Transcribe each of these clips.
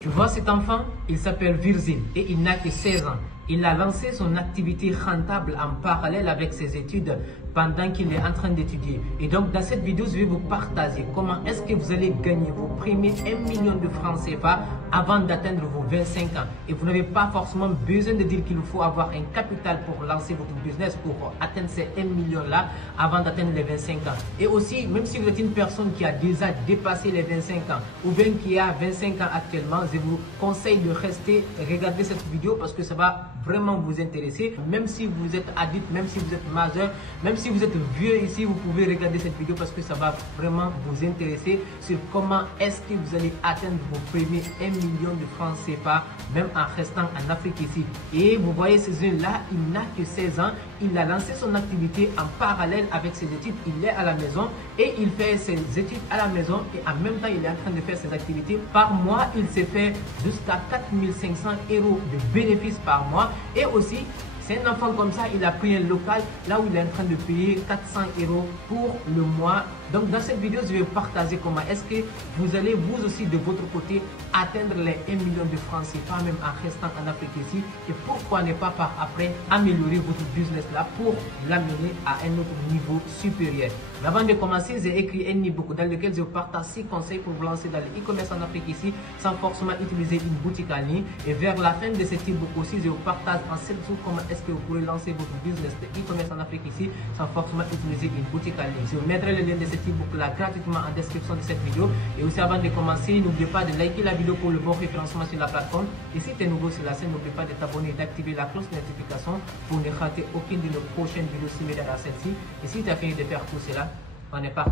Tu vois cet enfant, il s'appelle Virgile et il n'a que 16 ans. Il a lancé son activité rentable en parallèle avec ses études pendant qu'il est en train d'étudier. Et donc dans cette vidéo, je vais vous partager comment est-ce que vous allez gagner vos premiers 1 million de francs CFA avant d'atteindre vos 25 ans. Et vous n'avez pas forcément besoin de dire qu'il faut avoir un capital pour lancer votre business, pour atteindre ces 1 million là avant d'atteindre les 25 ans. Et aussi, même si vous êtes une personne qui a déjà dépassé les 25 ans ou bien qui a 25 ans actuellement, je vous conseille de rester et regarder cette vidéo parce que ça va vraiment vous intéresser. Même si vous êtes adulte, même si vous êtes majeur, même si vous êtes vieux ici, vous pouvez regarder cette vidéo parce que ça va vraiment vous intéresser sur comment est-ce que vous allez atteindre vos premiers 1 million de francs CFA même en restant en Afrique ici. Et vous voyez ce jeune là, il n'a que 16 ans, il a lancé son activité en parallèle avec ses études, il est à la maison et il fait ses études à la maison et en même temps il est en train de faire ses activités. Par mois, il s'est fait jusqu'à 4 500 € de bénéfices par mois. Et aussi, c'est un enfant comme ça, il a pris un local là où il est en train de payer 400 € pour le mois. Donc dans cette vidéo, je vais partager comment est-ce que vous allez vous aussi de votre côté atteindre les 1 million de francs CFA même en restant en Afrique ici. Et pourquoi ne pas par après améliorer votre business là pour l'amener à un autre niveau supérieur. Mais avant de commencer, j'ai écrit un e-book dans lequel je vous partage 6 conseils pour vous lancer dans le e-commerce en Afrique ici sans forcément utiliser une boutique en ligne. Et vers la fin de cet e-book aussi, je vous partage en 7 jours comment est-ce que vous pourrez lancer votre business de e-commerce en Afrique ici sans forcément utiliser une boutique en ligne. Je vous mettrai le lien de cet e-book là gratuitement en description de cette vidéo. Et aussi avant de commencer, n'oubliez pas de liker la vidéo pour le bon référencement sur la plateforme. Et si tu es nouveau sur la chaîne, n'oublie pas de t'abonner et d'activer la cloche de notification pour ne rater aucune de nos prochaines vidéos similaires à celle-ci. Et si tu as fini de faire tout cela, on est parti.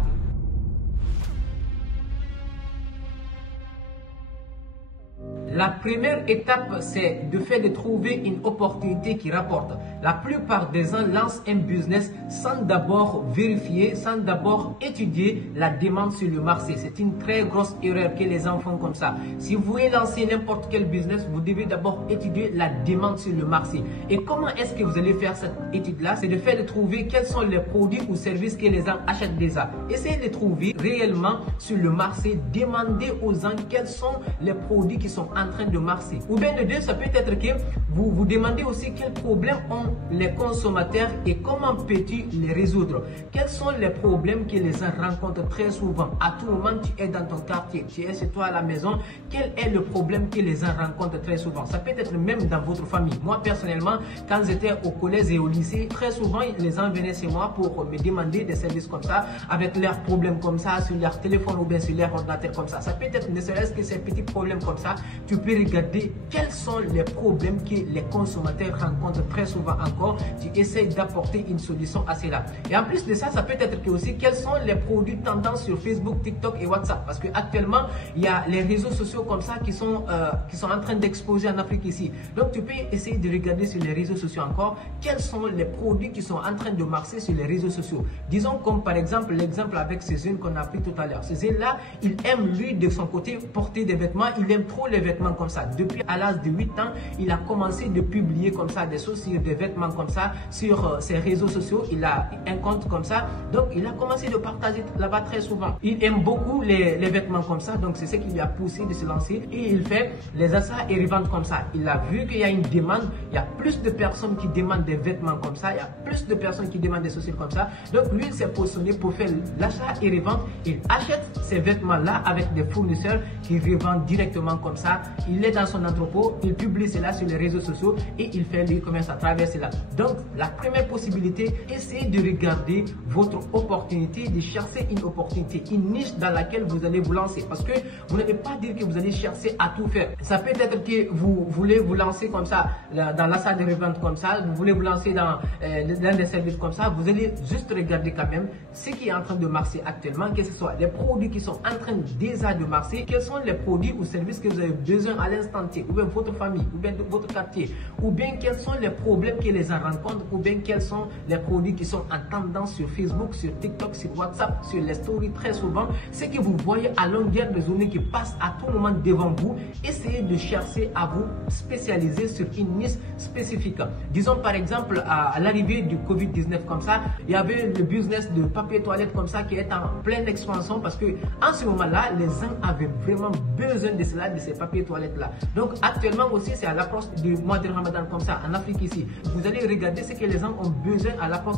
La première étape, c'est de faire de trouver une opportunité qui rapporte. La plupart des gens lancent un business sans d'abord vérifier, sans d'abord étudier la demande sur le marché. C'est une très grosse erreur que les gens font comme ça. Si vous voulez lancer n'importe quel business, vous devez d'abord étudier la demande sur le marché. Et comment est-ce que vous allez faire cette étude-là? C'est de faire de trouver quels sont les produits ou services que les gens achètent déjà. Essayez de trouver réellement sur le marché, demandez aux gens quels sont les produits qui sont en train de marcher. Ou bien de deux, ça peut être que vous vous demandez aussi quels problèmes ont les consommateurs et comment peux-tu les résoudre. Quels sont les problèmes que les gens rencontrent très souvent. À tout moment, tu es dans ton quartier, tu es chez toi à la maison. Quel est le problème que les gens rencontrent très souvent? Ça peut être même dans votre famille. Moi, personnellement, quand j'étais au collège et au lycée, très souvent, les gens venaient chez moi pour me demander des services comme ça, avec leurs problèmes comme ça, sur leur téléphone ou bien sur leur ordinateur comme ça. Ça peut être ne serait-ce que ces petits problèmes comme ça. Tu peux regarder quels sont les problèmes que les consommateurs rencontrent très souvent encore. Tu essaies d'apporter une solution à cela. Et en plus de ça, ça peut être que aussi quels sont les produits tendances sur Facebook, TikTok et WhatsApp. Parce que actuellement, il y a les réseaux sociaux comme ça qui sont en train d'exploser en Afrique ici. Donc tu peux essayer de regarder sur les réseaux sociaux encore quels sont les produits qui sont en train de marcher sur les réseaux sociaux. Disons comme par exemple l'exemple avec ce jeune qu'on a pris tout à l'heure. Ce jeune là, il aime lui de son côté porter des vêtements. Il aime trop les vêtements comme ça. Depuis à l'âge de 8 ans, il a commencé de publier comme ça des choses sur des vêtements comme ça sur ses réseaux sociaux. Il a un compte comme ça. Donc il a commencé de partager là-bas très souvent. Il aime beaucoup les vêtements comme ça. Donc c'est ce qui lui a poussé de se lancer et il fait les achats et reventes comme ça. Il a vu qu'il y a une demande. Il y a plus de personnes qui demandent des vêtements comme ça. Il y a plus de personnes qui demandent des chaussures comme ça. Donc lui, il s'est positionné pour faire l'achat et revente. Il achète ces vêtements-là avec des fournisseurs qui revendent directement comme ça. Il est dans son entrepôt, il publie cela sur les réseaux sociaux et il fait l'e-commerce à travers cela. Donc, la première possibilité, essayez de regarder votre opportunité, de chercher une opportunité, une niche dans laquelle vous allez vous lancer. Parce que vous n'allez pas dire que vous allez chercher à tout faire. Ça peut être que vous voulez vous lancer comme ça, dans l'achat de revente comme ça, vous voulez vous lancer dans des services comme ça, vous allez juste regarder quand même ce qui est en train de marcher actuellement, que ce soit les produits qui sont en train déjà de marcher, quels sont les produits ou services que vous avez besoin à l'instant T, ou bien votre famille, ou bien votre quartier, ou bien quels sont les problèmes que les gens rencontrent, ou bien quels sont les produits qui sont en tendance sur Facebook, sur TikTok, sur WhatsApp, sur les stories très souvent, ce que vous voyez à longueur de journée qui passe à tout moment devant vous. Essayez de chercher à vous spécialiser sur une niche spécifique. Disons par exemple à l'arrivée du Covid-19 comme ça, il y avait le business de papier toilette comme ça qui est en pleine expansion parce que en ce moment-là, les gens avaient vraiment besoin de cela, de ces papiers toilettes là. Donc actuellement aussi, c'est à l'approche du mois de Ramadan comme ça, en Afrique ici. Vous allez regarder ce que les gens ont besoin à l'approche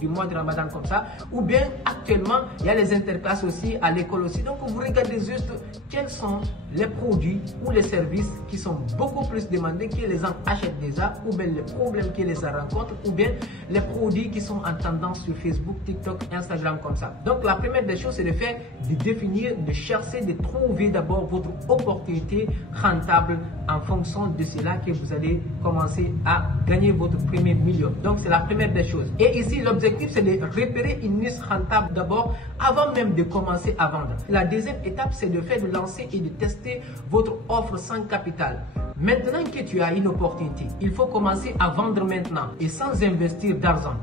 du mois de Ramadan comme ça. Ou bien actuellement, il y a les interclasses aussi, à l'école aussi. Donc vous regardez juste quels sont les produits ou les services qui sont beaucoup plus demandés, que les gens achètent déjà, ou bien les problèmes que les gens rencontrent, ou bien les produits qui sont en tendance sur Facebook, TikTok, Instagram comme ça. Donc la première des choses, c'est de faire, de définir, de chercher, de trouver d'abord votre opportunité rentable en fonction de cela que vous allez commencer à gagner votre premier million. Donc c'est la première des choses. Et ici, l'objectif, c'est de repérer une niche rentable d'abord avant même de commencer à vendre. La deuxième étape, c'est de faire, de lancer et de tester votre offre sans capital. Maintenant que tu as une opportunité, il faut commencer à vendre maintenant et sans investir d'argent.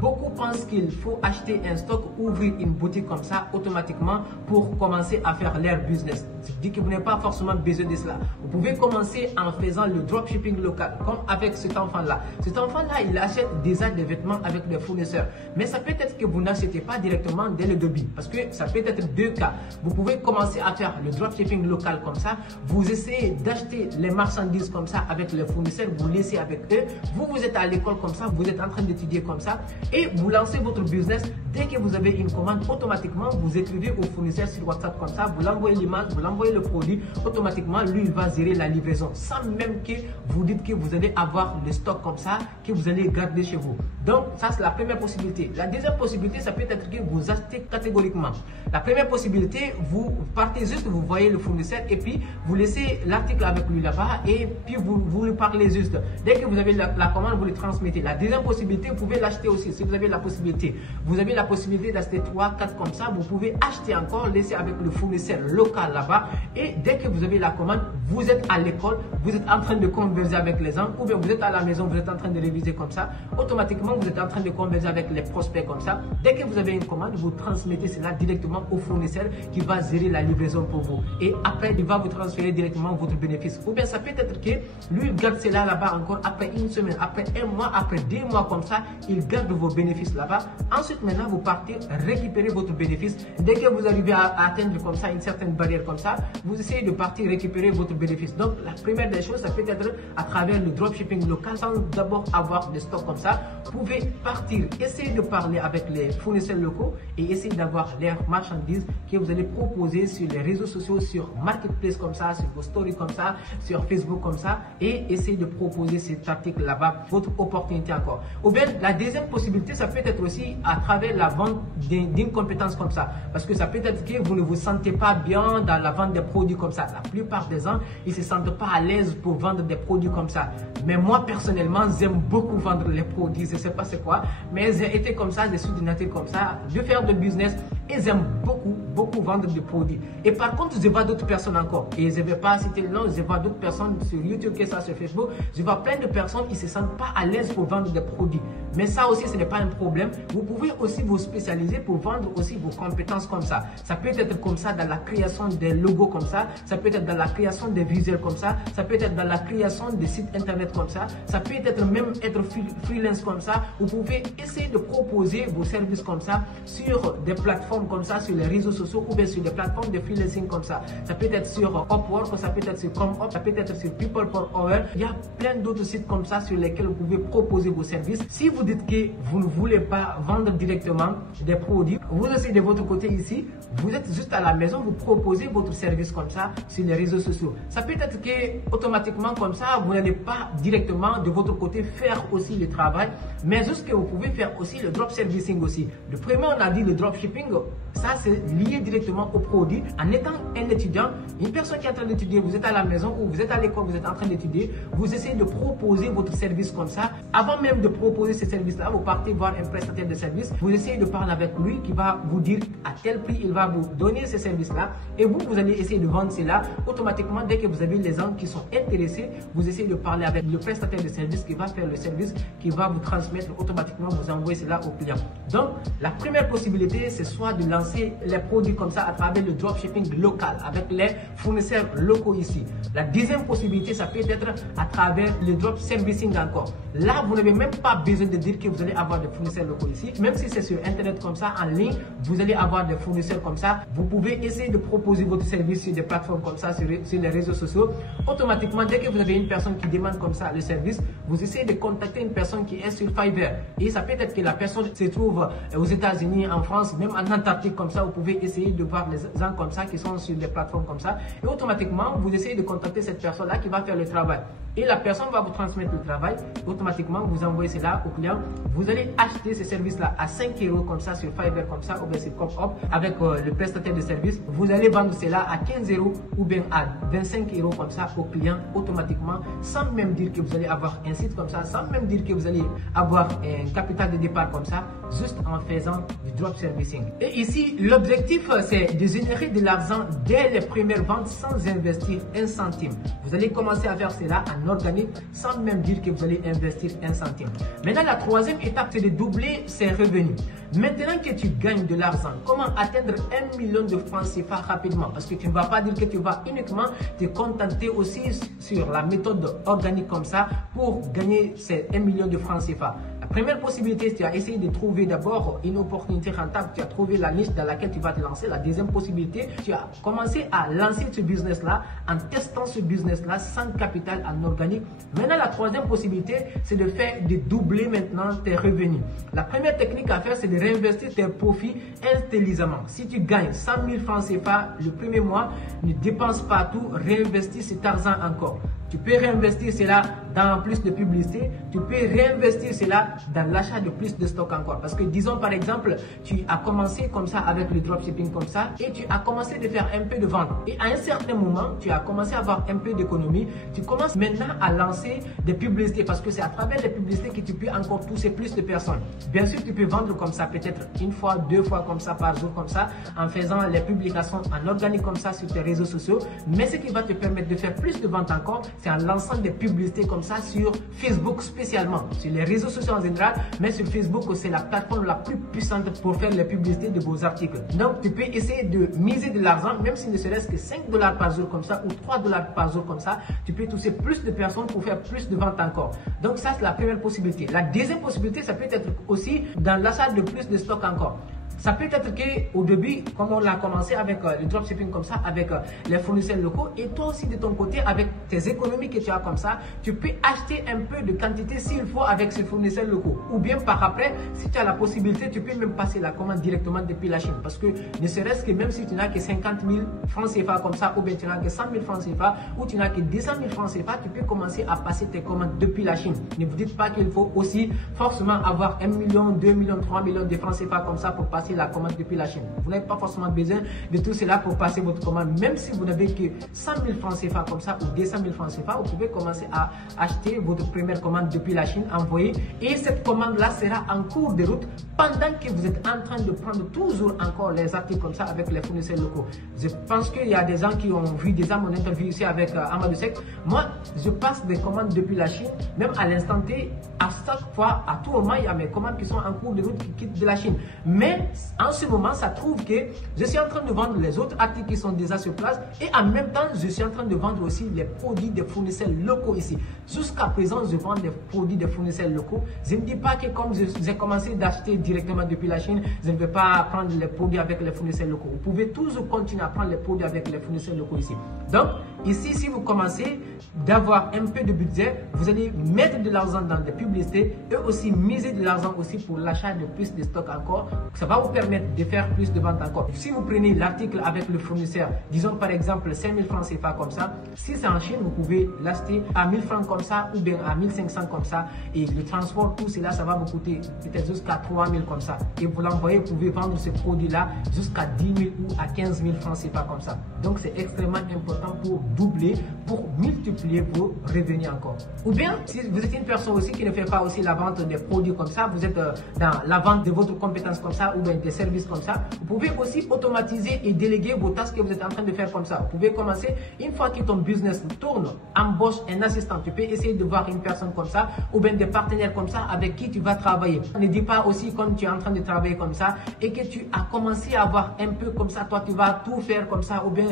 Beaucoup pensent qu'il faut acheter un stock, ouvrir une boutique comme ça automatiquement pour commencer à faire leur business. Je dis que vous n'avez pas forcément besoin de cela. Vous pouvez commencer en faisant le dropshipping local, comme avec cet enfant-là. Cet enfant-là, il achète déjà des vêtements avec des fournisseurs. Mais ça peut être que vous n'achetez pas directement dès le début, parce que ça peut être deux cas. Vous pouvez commencer à faire le dropshipping local comme ça. Vous essayez d'acheter les marchandises comme ça avec les fournisseurs, vous laissez avec eux. Vous êtes à l'école comme ça, vous êtes en train d'étudier comme ça. Et vous lancez votre business. Dès que vous avez une commande, automatiquement, vous écrivez au fournisseur sur WhatsApp comme ça, vous l'envoyez l'image, vous l'envoyez le produit, automatiquement, lui, il va gérer la livraison sans même que vous dites que vous allez avoir le stock comme ça, que vous allez garder chez vous. Donc, ça, c'est la première possibilité. La deuxième possibilité, ça peut être que vous achetez catégoriquement. La première possibilité, vous partez juste, vous voyez le fournisseur et puis vous laissez l'article avec lui là-bas et puis vous lui parlez juste. Dès que vous avez la commande, vous le transmettez. La deuxième possibilité, vous pouvez l'acheter aussi. Si vous avez la possibilité, vous avez la possibilité d'acheter 3, 4 comme ça, vous pouvez acheter encore, laisser avec le fournisseur local là-bas et dès que vous avez la commande, vous êtes à l'école, vous êtes en train de converser avec les gens ou bien vous êtes à la maison, vous êtes en train de réviser comme ça, automatiquement vous êtes en train de converser avec les prospects comme ça. Dès que vous avez une commande, vous transmettez cela directement au fournisseur qui va gérer la livraison pour vous et après il va vous transférer directement votre bénéfice. Ou bien ça peut être que lui il garde cela là-bas encore après une semaine, après un mois, après 2 mois comme ça, il garde vos bénéfices là-bas. Ensuite, maintenant, vous partez récupérer votre bénéfice. Dès que vous arrivez à atteindre comme ça une certaine barrière comme ça, vous essayez de partir récupérer votre bénéfice. Donc, la première des choses, ça peut être à travers le dropshipping local, sans d'abord avoir des stocks comme ça. Vous pouvez partir, essayer de parler avec les fournisseurs locaux et essayer d'avoir leurs marchandises que vous allez proposer sur les réseaux sociaux, sur Marketplace comme ça, sur vos stories comme ça, sur Facebook comme ça et essayer de proposer cet article là-bas, votre opportunité encore. Ou bien, la deuxième possibilité, ça peut être aussi à travers la vente d'une compétence comme ça. Parce que ça peut être que vous ne vous sentez pas bien dans la vente des produits comme ça. La plupart des gens, ils ne se sentent pas à l'aise pour vendre des produits comme ça. Mais moi, personnellement, j'aime beaucoup vendre les produits. Je ne sais pas c'est quoi. Mais j'ai été comme ça, je suis de nature comme ça, de faire de business. Et j'aime beaucoup vendre des produits. Et par contre, je vois d'autres personnes encore. Et je ne vais pas citer le nom, je vois d'autres personnes sur YouTube, que ça sur Facebook. Je vois plein de personnes qui ne se sentent pas à l'aise pour vendre des produits. Mais ça aussi, ce n'est pas un problème. Vous pouvez aussi vous spécialiser pour vendre aussi vos compétences comme ça. Ça peut être comme ça dans la création des logos comme ça. Ça peut être dans la création des visuels comme ça. Ça peut être dans la création des sites internet comme ça. Ça peut être même être freelance comme ça. Vous pouvez essayer de proposer vos services comme ça sur des plateformes comme ça, sur les réseaux sociaux ou bien sur des plateformes de freelancing comme ça. Ça peut être sur Upwork, ça peut être sur ComUp, ça peut être sur People for Hour. Il y a plein d'autres sites comme ça sur lesquels vous pouvez proposer vos services. Si vous dites que vous ne voulez pas vendre directement des produits, vous aussi de votre côté ici, vous êtes juste à la maison, vous proposez votre service comme ça sur les réseaux sociaux. Ça peut être que automatiquement comme ça, vous n'allez pas directement de votre côté faire aussi le travail, mais juste que vous pouvez faire aussi le drop servicing aussi. Le premier, on a dit le dropshipping, ça c'est lié directement au produit. En étant un étudiant, une personne qui est en train d'étudier, vous êtes à la maison ou vous êtes à l'école, vous êtes en train d'étudier, vous essayez de proposer votre service comme ça. Avant même de proposer ce service-là, vous partez voir un prestataire de service, vous essayez de parler avec lui qui va vous dire à quel prix il va vous donner ce service-là et vous allez essayer de vendre cela. Automatiquement, dès que vous avez les gens qui sont intéressés, vous essayez de parler avec le prestataire de service qui va faire le service, qui va vous transmettre automatiquement, vous envoyer cela au client. Donc, la première possibilité, c'est soit de lancer les produits comme ça à travers le dropshipping local avec les fournisseurs locaux ici. La deuxième possibilité, ça peut être à travers le drop servicing encore. Là, vous n'avez même pas besoin de dire que vous allez avoir des fournisseurs locaux ici. Même si c'est sur Internet comme ça, en ligne, vous allez avoir des fournisseurs comme ça. Vous pouvez essayer de proposer votre service sur des plateformes comme ça, sur les réseaux sociaux. Automatiquement, dès que vous avez une personne qui demande comme ça le service, vous essayez de contacter une personne qui est sur Fiverr. Et ça peut être que la personne se trouve aux États-Unis, en France, même en Antarctique comme ça. Vous pouvez essayer de voir les gens comme ça qui sont sur des plateformes comme ça. Et automatiquement, vous essayez de contacter cette personne-là qui va faire le travail. Et la personne va vous transmettre le travail. Automatiquement, vous envoyez cela au client. Vous allez acheter ce service-là à 5 € comme ça sur Fiverr comme ça, ou bien sur CoopUp avec le prestataire de service. Vous allez vendre cela à 15 € ou bien à 25 € comme ça au client automatiquement, sans même dire que vous allez avoir un site comme ça, sans même dire que vous allez avoir un capital de départ comme ça, juste en faisant du drop servicing. Et ici, l'objectif, c'est de générer de l'argent dès les premières ventes sans investir un centime. Vous allez commencer à faire cela en organique sans même dire que vous allez investir un centime. Maintenant, la troisième étape, c'est de doubler ses revenus. Maintenant que tu gagnes de l'argent, comment atteindre 1 million de francs CFA rapidement? Parce que tu ne vas pas dire que tu vas uniquement te contenter aussi sur la méthode organique comme ça pour gagner ces 1 million de francs CFA. La première possibilité, tu as essayé de trouver d'abord une opportunité rentable, tu as trouvé la niche dans laquelle tu vas te lancer. La deuxième possibilité, tu as commencé à lancer ce business-là en testant ce business-là sans capital en organique. Maintenant, la troisième possibilité, c'est de doubler maintenant tes revenus. La première technique à faire, c'est de réinvestir tes profits intelligemment. Si tu gagnes 100 000 francs CFA le premier mois, ne dépense pas tout, réinvestis cet argent encore. Tu peux réinvestir cela dans plus de publicité. Tu peux réinvestir cela dans l'achat de plus de stock encore. Parce que disons par exemple, tu as commencé comme ça avec le dropshipping comme ça et tu as commencé de faire un peu de vente. Et à un certain moment, tu as commencé à avoir un peu d'économie. Tu commences maintenant à lancer des publicités parce que c'est à travers les publicités que tu peux encore toucher plus de personnes. Bien sûr, tu peux vendre comme ça peut-être une fois, deux fois comme ça par jour comme ça en faisant les publications en organique comme ça sur tes réseaux sociaux. Mais ce qui va te permettre de faire plus de ventes encore, c'est en lançant des publicités comme ça sur Facebook spécialement, sur les réseaux sociaux en général, mais sur Facebook c'est la plateforme la plus puissante pour faire les publicités de vos articles. Donc tu peux essayer de miser de l'argent, même si ne serait-ce que 5 $ par jour comme ça ou 3 $ par jour comme ça, tu peux toucher plus de personnes pour faire plus de ventes encore. Donc ça c'est la première possibilité. La deuxième possibilité, ça peut être aussi dans l'achat de plus de stock encore. Ça peut être qu'au début, comme on l'a commencé avec le dropshipping comme ça, avec les fournisseurs locaux, et toi aussi de ton côté, avec tes économies que tu as comme ça, tu peux acheter un peu de quantité s'il faut avec ces fournisseurs locaux. Ou bien par après, si tu as la possibilité, tu peux même passer la commande directement depuis la Chine. Parce que ne serait-ce que même si tu n'as que 50 000 francs CFA comme ça, ou bien tu n'as que 100 000 francs CFA, ou tu n'as que 200 000 francs CFA, tu peux commencer à passer tes commandes depuis la Chine. Ne vous dites pas qu'il faut aussi forcément avoir 1 million, 2 millions, 3 millions de francs CFA comme ça pour passer la commande depuis la Chine. Vous n'avez pas forcément besoin de tout cela pour passer votre commande. Même si vous n'avez que 100 000 francs CFA comme ça ou 200 000 francs CFA, vous pouvez commencer à acheter votre première commande depuis la Chine, envoyer, et cette commande-là sera en cours de route pendant que vous êtes en train de prendre toujours encore les articles comme ça avec les fournisseurs locaux. Je pense qu'il y a des gens qui ont vu déjà mon interview ici avec Amadou Seck. Moi, je passe des commandes depuis la Chine, même à l'instant T, à chaque fois, à tout moment, il y a mes commandes qui sont en cours de route qui quittent de la Chine. Mais en ce moment, ça trouve que je suis en train de vendre les autres articles qui sont déjà sur place et en même temps, je suis en train de vendre aussi les produits des fournisseurs locaux ici. Jusqu'à présent, je vends des produits des fournisseurs locaux. Je ne dis pas que comme j'ai commencé d'acheter directement depuis la Chine, je ne vais pas prendre les produits avec les fournisseurs locaux. Vous pouvez toujours continuer à prendre les produits avec les fournisseurs locaux ici. Donc, ici, si vous commencez d'avoir un peu de budget, vous allez mettre de l'argent dans des publicités et aussi miser de l'argent aussi pour l'achat de plus de stock encore. Ça va vous permettre de faire plus de ventes encore. Si vous prenez l'article avec le fournisseur, disons par exemple 5 000 francs CFA comme ça, si c'est en Chine, vous pouvez l'acheter à 1000 francs comme ça ou bien à 1500 comme ça et le transport, tout cela, ça va vous coûter peut-être jusqu'à 3000 comme ça. Et vous l'envoyez, vous pouvez vendre ce produit-là jusqu'à 10 000 ou à 15 000 francs CFA comme ça. Donc c'est extrêmement important pour doubler, pour multiplier vos revenus encore. Ou bien, si vous êtes une personne aussi qui ne fait pas aussi la vente des produits comme ça, vous êtes dans la vente de votre compétence comme ça ou bien des services comme ça, vous pouvez aussi automatiser et déléguer vos tâches que vous êtes en train de faire comme ça. Vous pouvez commencer, une fois que ton business tourne, embauche un assistant. Tu peux essayer de voir une personne comme ça ou bien des partenaires comme ça avec qui tu vas travailler. Ne dis pas aussi quand tu es en train de travailler comme ça et que tu as commencé à avoir un peu comme ça, toi tu vas tout faire comme ça ou bien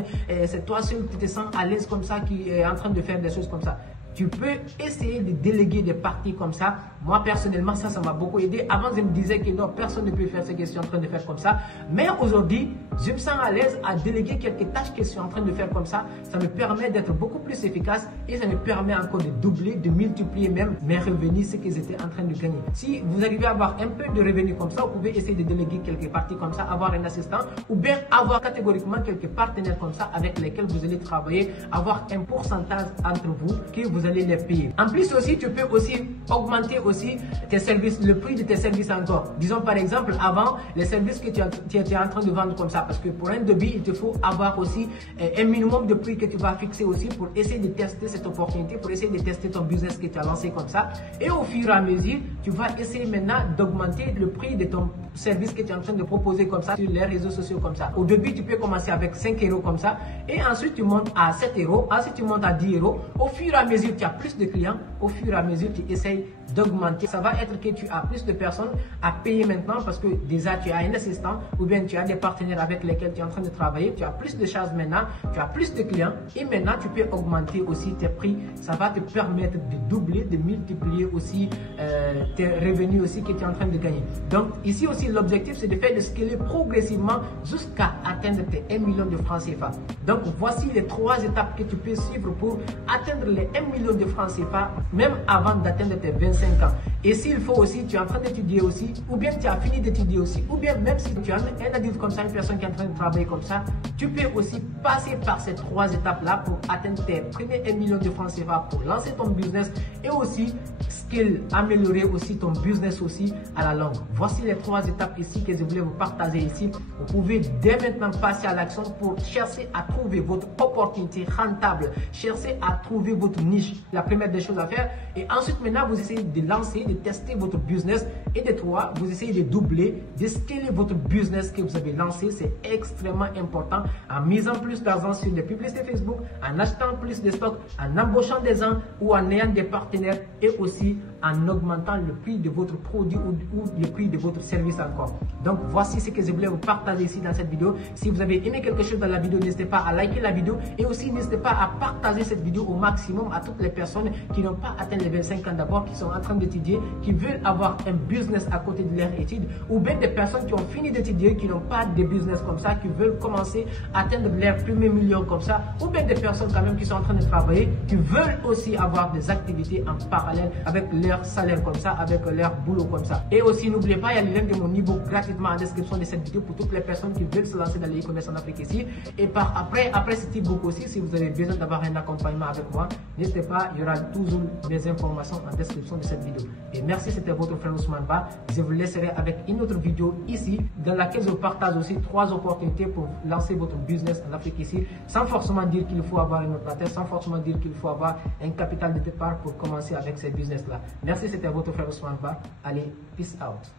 c'est toi seul qui te sens à l'aise comme ça qui est en train de faire des choses comme ça. tu peux essayer de déléguer des parties comme ça. Moi, personnellement, ça m'a beaucoup aidé. Avant, je me disais que non, personne ne peut faire ce que je suis en train de faire comme ça. Mais aujourd'hui, je me sens à l'aise à déléguer quelques tâches que je suis en train de faire comme ça. Ça me permet d'être beaucoup plus efficace et ça me permet encore de doubler, de multiplier même mes revenus, ce que j'étais en train de gagner. Si vous arrivez à avoir un peu de revenus comme ça, vous pouvez essayer de déléguer quelques parties comme ça, avoir un assistant ou bien avoir catégoriquement quelques partenaires comme ça avec lesquels vous allez travailler, avoir un pourcentage entre vous que vous allez les payer. En plus aussi, tu peux aussi augmenter aussi tes services, le prix de tes services encore. Disons par exemple, avant, les services que tu étais en train de vendre comme ça, parce que pour un devis, il te faut avoir aussi un minimum de prix que tu vas fixer aussi pour essayer de tester cette opportunité, pour essayer de tester ton business que tu as lancé comme ça. Et au fur et à mesure, tu vas essayer maintenant d'augmenter le prix de ton service que tu es en train de proposer comme ça sur les réseaux sociaux comme ça. Au début, tu peux commencer avec 5 € comme ça et ensuite tu montes à 7 €, ensuite tu montes à 10 €. Au fur et à mesure, tu as plus de clients, au fur et à mesure, tu essayes d'augmenter. Ça va être que tu as plus de personnes à payer maintenant parce que déjà tu as un assistant ou bien tu as des partenaires avec lesquels tu es en train de travailler. Tu as plus de choses maintenant, tu as plus de clients et maintenant tu peux augmenter aussi tes prix. Ça va te permettre de doubler, de multiplier aussi tes revenus aussi que tu es en train de gagner. Donc ici aussi l'objectif c'est de faire de scaler progressivement jusqu'à atteindre tes 1 million de francs CFA. Donc voici les 3 étapes que tu peux suivre pour atteindre les 1 million de francs CFA même avant d'atteindre tes 25 ans. Et s'il faut aussi, tu es en train d'étudier aussi, ou bien tu as fini d'étudier aussi, ou bien même si tu as un adulte comme ça, une personne qui est en train de travailler comme ça, tu peux aussi passer par ces 3 étapes-là pour atteindre tes premiers 1 million de francs CFA, pour lancer ton business et aussi améliorer aussi ton business aussi à la longue. Voici les 3 étapes ici que je voulais vous partager ici. Vous pouvez dès maintenant passer à l'action pour chercher à trouver votre opportunité rentable, chercher à trouver votre niche, la première des choses à faire. Et ensuite maintenant vous essayez de lancer, de tester votre business et de 3, vous essayez de doubler, de scaler votre business que vous avez lancé. C'est extrêmement important en misant plus d'argent sur des publicités Facebook, en achetant plus de stocks, en embauchant des gens ou en ayant des partenaires et aussi en augmentant le prix de votre produit ou le prix de votre service encore. Donc voici ce que je voulais vous partager ici dans cette vidéo. Si vous avez aimé quelque chose dans la vidéo, n'hésitez pas à liker la vidéo et aussi n'hésitez pas à partager cette vidéo au maximum à toutes les personnes qui n'ont pas atteint les 25 ans d'abord, qui sont en train d'étudier, qui veulent avoir un business à côté de leur étude, ou bien des personnes qui ont fini d'étudier, qui n'ont pas de business comme ça, qui veulent commencer à atteindre leur premier million comme ça, ou bien des personnes quand même qui sont en train de travailler, qui veulent aussi avoir des activités en parallèle avec leur salaire comme ça, avec leur boulot comme ça. Et aussi n'oubliez pas, il y a le lien de mon e-book gratuitement en description de cette vidéo pour toutes les personnes qui veulent se lancer dans l'e-commerce en Afrique ici. Et après cet e-book aussi, si vous avez besoin d'avoir un accompagnement avec moi, n'hésitez pas, il y aura toujours mes informations en description de cette vidéo. Et merci, c'était votre frère Ousmane Ba. Je vous laisserai avec une autre vidéo ici dans laquelle je partage aussi 3 opportunités pour lancer votre business en Afrique ici, sans forcément dire qu'il faut avoir une ordinateur, sans forcément dire qu'il faut avoir un capital de départ pour commencer avec ces business là. Merci, c'était votre frère Ousmane Ba. Allez, peace out.